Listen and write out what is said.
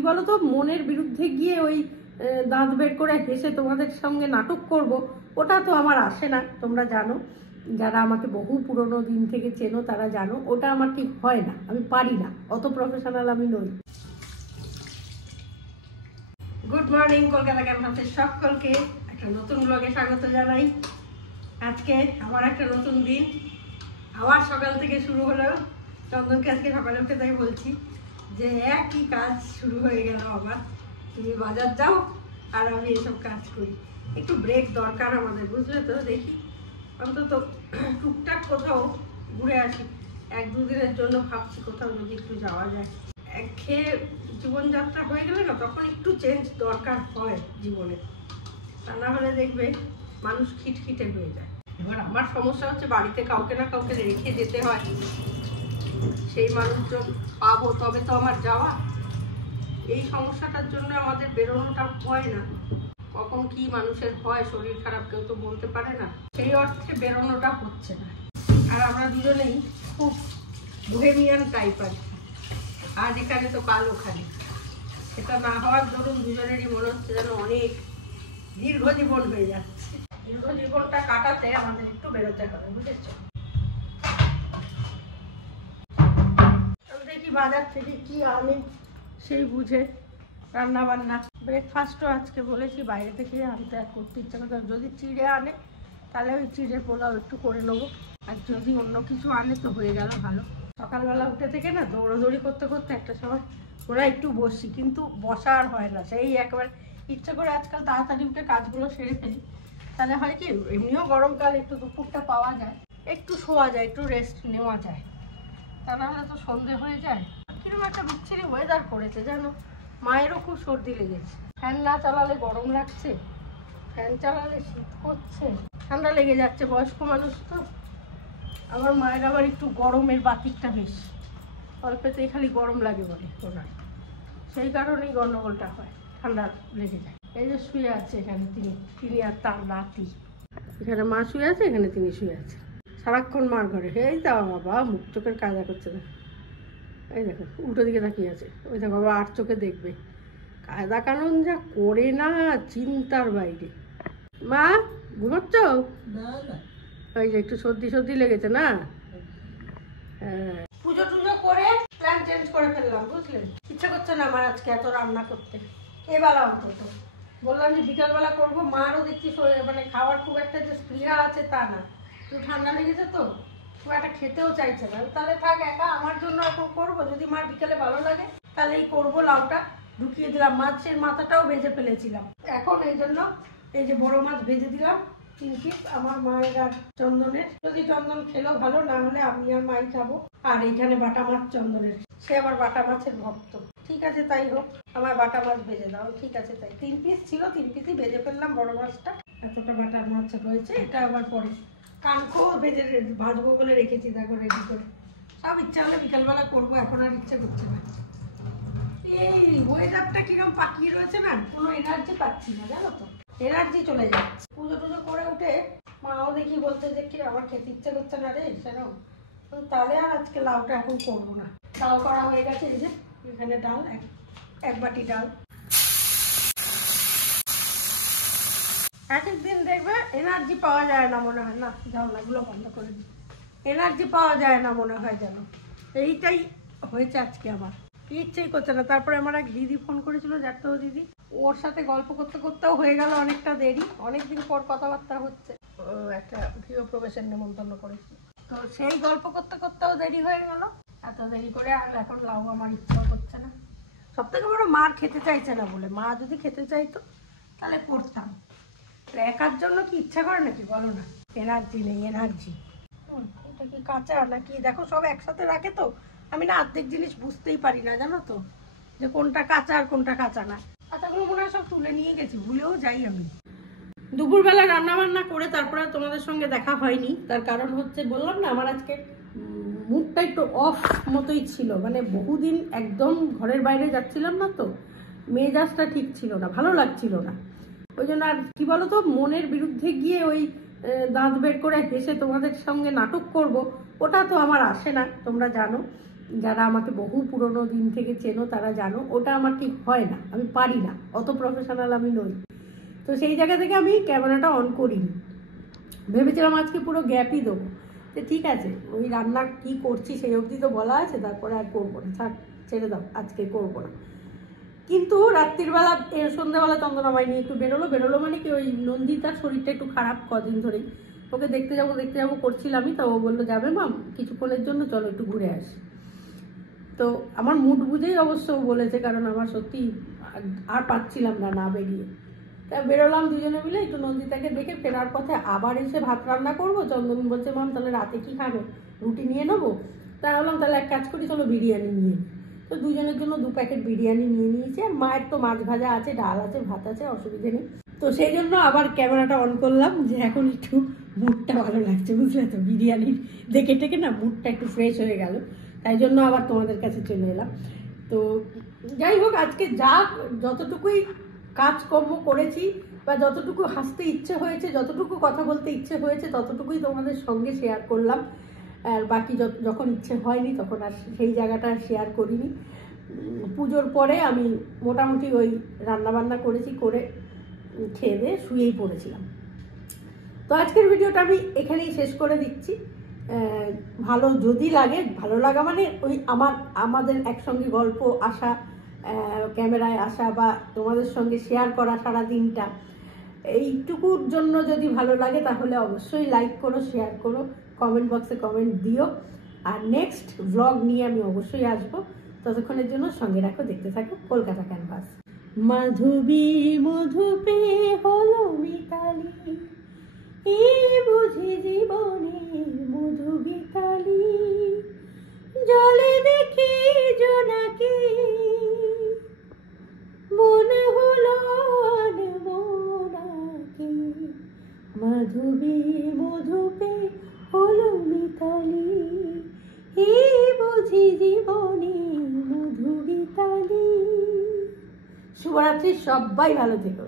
কি বলতো, মনের বিরুদ্ধে গিয়ে ওই দাঁত বের করে হেসে তোমাদের সঙ্গে নাটক করব, ওটা তো আমার আসে না। তোমরা জানো, যারা আমাকে বহু পুরনো দিন থেকে চেনো তারা জানো, ওটা আমার ঠিক হয় না, আমি পারি না, অত প্রফেশনাল আমি নই। গুড মর্নিং কলকাতা ক্যাম্পাসের সকলকে একটা নতুন ব্লগে স্বাগত জানাই। আজকে আমার একটা নতুন দিন, আবার সকাল থেকে শুরু হলো। চন্দনকে আজকে সকালে উঠে তাই বলছি যে একই কাজ শুরু হয়ে গেল আবার, তুমি বাজার যাও আর আমি এসব কাজ করি। একটু ব্রেক দরকার আমাদের, বুঝলে তো। দেখি অন্তত টুকটাক কোথাও ঘুরে আসি, 1-2 দিনের জন্য ভাবছি কোথাও যদি একটু যাওয়া যায়। একঘেয়ে জীবনযাত্রা হয়ে গেলে না, তখন একটু চেঞ্জ দরকার হয় জীবনে, তা না হলে দেখবে মানুষ খিটখিটে হয়ে যায়। এবার আমার সমস্যা হচ্ছে বাড়িতে কাউকে না কাউকে রেখে যেতে হয়, সেই মানুষজন পাবো তবে তো আমার যাওয়া। এই সমস্যাটার জন্য আমাদের বেরোনোটা হয় না। কখন কি মানুষের হয়, শরীর খারাপ কেউ তো বলতে পারে না, সেই অর্থে বেরোনোটা হচ্ছে না। আর আমরা দুজনেই খুব বোহেমিয়ান টাইপ আর কি, আজ এখানে তো কাল ওখানে। সেটা না হওয়ার ধরুন দুজনেরই মনে হচ্ছে যেন অনেক দীর্ঘ জীবন হয়ে যাচ্ছে। দীর্ঘ জীবনটা কাটাতে আমাদের একটু বেরোতে হবে, বুঝেছো। দেখি বাজার থেকে কি আনি সেই বুঝে রান্না বান্না। ব্রেকফাস্টও আজকে বলেছি বাইরে থেকে আনতে, আর করতে ইচ্ছা করতে, যদি চিড়ে আনে তাহলে ওই চিড়ে পোলাও একটু করে নেবো, আর যদি অন্য কিছু আনে তো হয়ে গেল ভালো। সকালবেলা উঠে থেকে না দৌড়োদৌড়ি করতে করতে একটা সময় ওরা একটু বসি, কিন্তু বসা আর হয় না। সেই একবার ইচ্ছে করে আজকাল তাড়াতাড়ি উঠে কাজগুলো সেরে ফেলি, তাহলে হয় কি এমনিও গরমকাল একটু দুপুরটা পাওয়া যায়, একটু শোয়া যায়, একটু রেস্ট নেওয়া যায়। তা নাহলে তো সন্ধে হয়ে যায়। কিরকম একটা বিচ্ছিরি ওয়েদার করেছে জানো, মায়েরও খুব সর্দি লেগেছে। ফ্যান না চালালে গরম লাগছে, ফ্যান চালালে শীত করছে, ঠান্ডা লেগে যাচ্ছে। বয়স্ক মানুষ তো, আমার মায়ের আবার একটু গরমের বাতিকটা বেশি, অল্পেতেই খালি গরম লাগে বলে ওনার, সেই কারণেই গন্ডগোলটা হয়, ঠান্ডা লেগে যায়। এই যে শুয়ে আছে এখানে তিনি আর তার নাতি, এখানে মা শুয়ে আছে, এখানে তিনি শুয়ে আছে, সারাক্ষণ মার ঘরে। এই তা বাবা মুখ চোখের কায়দা করছে না, এই দেখো উল্টো দিকে তাকিয়ে আছে, ওই দেখো বাবা আর চোখে দেখবে, কায়দা কানুন যা করে না চিন্তার বাইরে। মা ঘুমাচ্ছ? ওই যে একটু সর্দি লেগেছে না। হ্যাঁ, পুজো টুজো করে প্ল্যান চেঞ্জ করে ফেললাম, বুঝলে। ইচ্ছা করছে না আমার আজকে এত রান্না করতে, এবেলা অন্তত। বললাম যে বিকালবেলা করবো, মারও দেখছি মানে খাওয়ার খুব একটা যে স্পৃহা আছে তা না, একটু ঠান্ডা লেগেছে তো খুব একটা খেতেও চাইছে না। তাহলে থাক, একা আমার জন্য এখন করবো, যদি মার বিকেলে ভালো লাগে তাহলেই করবো। লাউটা ঢুকিয়ে দিলাম, মাছের মাথাটাও ভেজে ফেলেছিলাম, এখন এই জন্য এই যে বড় মাছ ভেজে দিলাম 3 পিস, আমার মায়ের আর চন্দনের। যদি চন্দন খেলো ভালো, না হলে আমি আর মাই খাবো। আর এইখানে বাটা মাছ চন্দনের, সে আবার বাটা মাছের ভক্ত। ঠিক আছে তাই হোক, আমার বাটা মাছ ভেজে দাও। ঠিক আছে তাই, 3 পিস ছিল, 3 পিসই ভেজে ফেললাম। বড় মাছটা এতটা বাটার মাছ রয়েছে, এটা আবার পরে কানকো ভেজে ভাজবো বলে রেখেছি, দেখো রেডি করে। সব ইচ্ছা হলে বিকালবেলা করবো, এখন আর ইচ্ছে করছে না। এই ওয়েদারটা কিরকম পাকিয়ে রয়েছে না, কোনো এনার্জি পাচ্ছি না জানো তো, এনার্জি চলে যাচ্ছে। পুজো টুজো করে উঠে মাও দেখি বলছে যে কি আমার খেতে ইচ্ছে করছে না রে সেরকম, তাহলে আর আজকে লাউটা এখন করবো না। ডাল করা হয়ে গেছে, এই যে এখানে ডাল, এক বাটি ডাল। এক একদিন দেখবে এনার্জি পাওয়া যায় না মনে হয়, না যাও না এগুলো বন্ধ করে দিই, এনার্জি পাওয়া যায় না মনে হয় যেন। এইটাই হয়েছে আজকে আমার, ইচ্ছেই করছে না। তারপরে আমার এক দিদি ফোন করেছিল, যার তো দিদি, ওর সাথে গল্প করতে করতেও হয়ে গেল অনেকটা দেরি। অনেকদিন পর কথাবার্তা হচ্ছে, একটা গৃহ প্রবেশের নেমন্তন্ন করেছি, তো সেই গল্প করতে করতেও দেরি হয়ে গেল। এত দেরি করে আর এখন লাউ আমার ইচ্ছা করছে না। সব থেকে বড় মার খেতে চাইছে না বলে, মা যদি খেতে চাইতো তাহলে করতাম। একার জন্য কি ইচ্ছা করে নাকি বলো না, এনার্জি নেই, এনার্জি। এটা কি কাঁচা নাকি, দেখো সব একসাথে রাখে তো, আমি না অর্ধেক জিনিস বুঝতেই পারি না জানো তো, যে কোনটা কাঁচা আর কোনটা কাঁচা না। কাঁচাগুলো মনে হয় সব তুলে নিয়ে গেছি, ভুলেও যাই আমি। দুপুরবেলা রান্না বান্না করে তারপরে তোমাদের সঙ্গে দেখা হয়নি, তার কারণ হচ্ছে বললাম না আমার আজকে মুডটা একটু অফ মতোই ছিল, মানে বহুদিন একদম ঘরের বাইরে যাচ্ছিলাম না তো, মেজাজটা ঠিক ছিল না, ভালো লাগছিল না। ওই জন্য আর কি বলতো, মনের বিরুদ্ধে গিয়ে ওই দাঁত বের করে হেসে তোমাদের সঙ্গে নাটক করব, ওটা তো আমার আসে না, তোমরা জানো। যারা আমাকে বহু পুরনো দিন থেকে চেনো তারা জানো ওটা আমার ঠিক হয় না, আমি পারি না, অত প্রফেশনাল আমি নই। তো সেই জায়গা থেকে আমি ক্যামেরাটা অন করিনি, ভেবেছিলাম আজকে পুরো গ্যাপই দেবো। তো ঠিক আছে, ওই রান্না কি করছি সেই অবধি তো বলা আছে, তারপরে আর করবো না, ছেড়ে দাও, আজকে করবো না। কিন্তু রাত্রিবেলা সন্ধ্যাবেলা চন্দনামাই নিয়ে একটু বেরোলো মানে কি ওই নন্দিতার শরীরটা একটু খারাপ কদিন ধরেই, ওকে দেখতে যাবো করছিলামই, তো ও বললো যাবে মাম কিছুক্ষণের জন্য, চলো একটু ঘুরে আসি। তো আমার মুড বুঝেই অবশ্য বলেছে, কারণ আমার সত্যি আর পাচ্ছিলাম না বেরিয়ে। তা বেরোলাম দুজনে মিলে, একটু নন্দিতাকে দেখে ফেরার পথে আবার এসে ভাত রান্না করবো। চন্দন বলছে মাম তাহলে রাতে কি খাবে, রুটি নিয়ে নেবো। তা বললাম তাহলে এক কাজ করি, চলো বিরিয়ানি নিয়ে। তো দুজনের জন্য 2 প্যাকেট বিরিয়ানি নিয়ে নিয়েছি, আর মায়ের তো মাছ ভাজা আছে, ডাল আছে, ভাত আছে, অসুবিধে নেই। তো সেই জন্য আবার ক্যামেরাটা অন করলাম, যে এখন একটু মুডটা ভালো লাগছে, বুঝলে তো, বিরিয়ানি দেখে টেকে না মুডটা একটু ফ্রেশ হয়ে গেল, তাই জন্য আবার তোমাদের কাছে চলে এলাম। তো যাই হোক, আজকে যতটুকুই কাজকর্ম করেছি বা যতটুকু হাসতে ইচ্ছে হয়েছে, যতটুকু কথা বলতে ইচ্ছে হয়েছে, ততটুকুই তোমাদের সঙ্গে শেয়ার করলাম। আর বাকি যখন ইচ্ছে হয়নি তখন আর সেই জায়গাটা শেয়ার করিনি। পুজোর পরে আমি মোটামুটি ওই রান্নাবান্না করেছি, করে খেয়ে দিয়ে শুয়েই পড়েছিলাম। তো আজকের ভিডিওটা আমি এখানেই শেষ করে দিচ্ছি। ভালো যদি লাগে, ভালো লাগা মানে ওই আমাদের একসঙ্গে গল্প আসা, ক্যামেরায় আসা বা তোমাদের সঙ্গে শেয়ার করা সারা দিনটা, এইটুকুর জন্য যদি ভালো লাগে তাহলে অবশ্যই লাইক করো, শেয়ার করো, কমেন্ট বক্সে কমেন্ট দিও। আর নেক্সট ব্লগ নিয়ে আমি অবশ্যই আসবো, ততক্ষণের জন্য সঙ্গে রাখো, দেখতে থাকো কলকাতা ক্যানভাস। মাধবী মধুপে হলো মিতালি, এই বুঝি জীবনের মধু গীতালি, জলে দেখি জোনাকি মনে হলো আনমনাকি, মাধবী মধুপে হলো মিতালি, এই বুঝি জীবনের মধু গীতালি। শুভরাত্রি, সবাই ভালো থেকো।